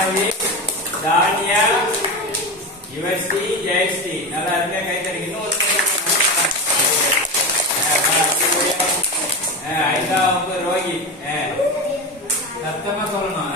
மாணவி தானியா யுவஸ்ரீ ஜெயஸ்ரீ. நல்லா அருமையா கை தடிக்கணும். ஐந்தாம் வகுப்பு ரோஹித். சத்தமா சொல்லணும்.